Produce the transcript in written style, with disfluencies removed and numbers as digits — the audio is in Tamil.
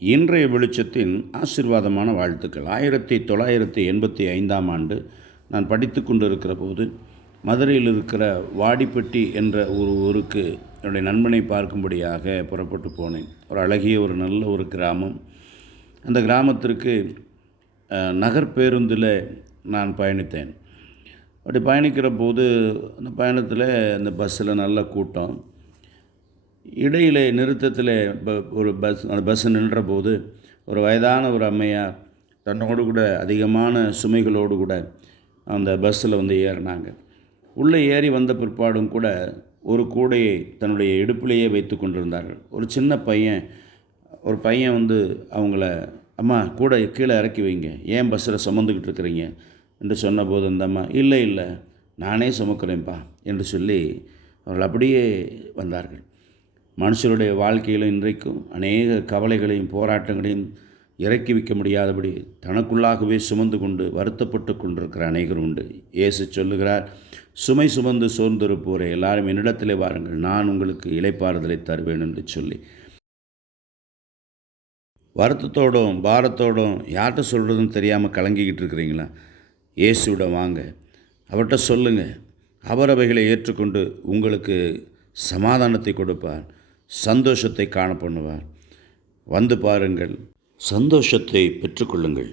இன்றைய வெளிச்சத்தின் ஆசீர்வாதமான வாழ்த்துக்கள். 1985ஆம் ஆண்டு நான் படித்து கொண்டிருக்கிற போது மதுரையில் இருக்கிற வாடிப்பட்டி என்ற ஒரு ஊருக்கு என்னுடைய நண்பனை பார்க்கும்படியாக புறப்பட்டு போனேன். ஒரு அழகிய நல்ல ஒரு கிராமம். அந்த கிராமத்திற்கு நகர் பேருந்தில் நான் பயணித்தேன். அப்படி பயணிக்கிற போது அந்த பயணத்தில் அந்த பஸ்ஸில் நல்ல கூட்டம். இடையிலே நிறுத்தத்தில் அந்த பஸ் நின்ற போது ஒரு வயதான ஒரு அம்மையார் தன்னோடு கூட அதிகமான சுமைகளோடு கூட அந்த பஸ்ஸில் ஏறினாங்க. உள்ளே ஏறி வந்த பிற்பாடும் கூட ஒரு கூடையை தன்னுடைய இடுப்பிலேயே வைத்து கொண்டிருந்தார்கள். ஒரு சின்ன பையன் அவங்கள, அம்மா கூடை கீழே இறக்கி வைங்க, ஏன் பஸ்ஸில் சுமந்துக்கிட்டு இருக்கிறீங்க என்று சொன்னபோது அந்த அம்மா, இல்லை நானே சுமக்கிறேன்ப்பா என்று சொல்லி அவர்கள் அப்படியே வந்தார்கள். மனுஷருடைய வாழ்க்கையில் இன்றைக்கும் அநேக கவலைகளையும் போராட்டங்களையும் இறக்கி வைக்க முடியாதபடி தனக்குள்ளாகவே சுமந்து கொண்டு வருத்தப்பட்டு கொண்டிருக்கிற அநேகர் உண்டு. இயேசு சொல்லுகிறார், சுமை சுமந்து சோர்ந்திருப்போரே எல்லாரும் என்னிடத்திலே வாருங்கள், நான் உங்களுக்கு இளைப்பாறுதலை தருவேன் என்று சொல்லி. வருத்தத்தோடும் பாரத்தோடும் யார்கிட்ட சொல்கிறதுன்னு தெரியாமல் கலங்கிக்கிட்டு இருக்கிறீங்களா? இயேசுவிட வாங்க, அவர்கிட்ட சொல்லுங்கள். அவர் அவைகளை ஏற்றுக்கொண்டு உங்களுக்கு சமாதானத்தை கொடுப்பார், சந்தோஷத்தை காண பண்ணுவார். வந்து பாருங்கள், சந்தோஷத்தை பெற்றுக்கொள்ளுங்கள்.